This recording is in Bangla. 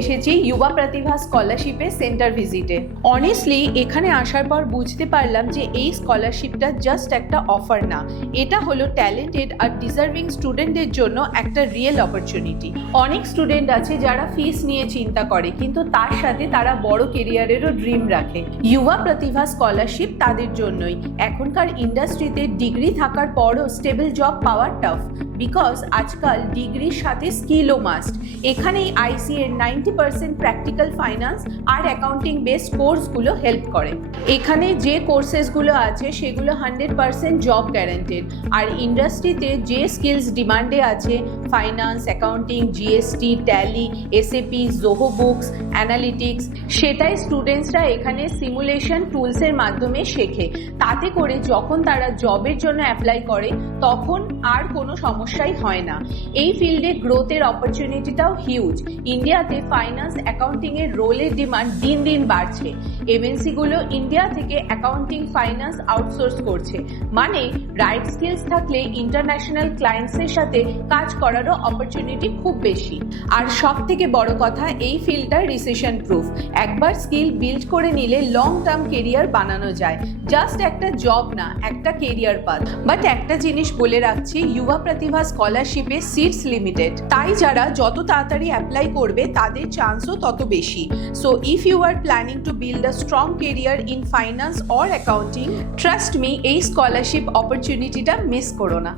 এসেছি যুবা প্রতিভা স্কলারশিপে সেন্টার ভিজিটে। অনেস্টলি এখানে আসার পর বুঝতে পারলাম যে এই স্কলারশিপটা জাস্ট একটা অফার না, এটা হলো ট্যালেন্টেড আর ডিজার্ভিং স্টুডেন্টদের জন্য একটা রিয়েল অপরচুনিটি। অনেক স্টুডেন্ট আছে যারা ফিস নিয়ে চিন্তা করে, কিন্তু তার সাথে তারা বড় কেরিয়ারেরও ড্রিম রাখে। যুবা প্রতিভা স্কলারশিপ তাদের জন্যই। এখনকার ইন্ডাস্ট্রিতে ডিগ্রি থাকার পরও স্টেবল জব পাওয়া টাফ, বিকজ আজকাল ডিগ্রির সাথে স্কিলও মাস্ট। এখানেই আইসি এর 90% প্র্যাকটিক্যাল ফাইন্যান্স আর অ্যাকাউন্টিং বেসড কোর্সগুলো হেল্প করে। এখানে যে কোর্সেসগুলো আছে সেগুলো 100% জব গ্যারান্টেড, আর ইন্ডাস্ট্রিতে যে স্কিলস ডিমান্ডে আছে finance, accounting, GST, tally, SAP, Zoho books, analytics, সেটাই স্টুডেন্টসরা এখানে সিমুলেশন টুলসের মাধ্যমে শেখে। তাতে করে যখন তারা জবের জন্য অ্যাপ্লাই করে তখন আর কোনো সমস্যাই হয় না। এই ফিল্ডে গ্রোথের অপরচুনিটিটাও হিউজ। ইন্ডিয়াতে ফাইন্যান্স অ্যাকাউন্টিং এর রোলের ডিমান্ড দিন দিন বাড়ছে। এমএনসি গুলো ইন্ডিয়া থেকে অ্যাকাউন্টিং ফাইন্যান্স আউটসোর্স করছে, মানে রাইট স্কিলস থাকলে ইন্টারন্যাশনাল ক্লায়েন্টসের সাথে কাজ করারও অপরচুনিটি খুব বেশি। আর সব থেকে বড় কথা, এই ফিল্ডটা রিসেশন প্রুফ। একবার স্কিল বিল্ড করে নিলে লং টার্ম কেরিয়ার বানানো যায়। জাস্ট একটা জব না, একটা কেরিয়ার পাথ। বাট একটা জিনিস বলে রাখছি, যুবা প্রতিভা স্কলারশিপে সিটস লিমিটেড, তাই যারা যত তাড়াতাড়ি অ্যাপ্লাই করবে তাদের চান্সও তত বেশি। So if you are planning to build a strong career in finance or accounting, trust me, এই স্কলারশিপ অপরচুনিটিটা মিস করো না।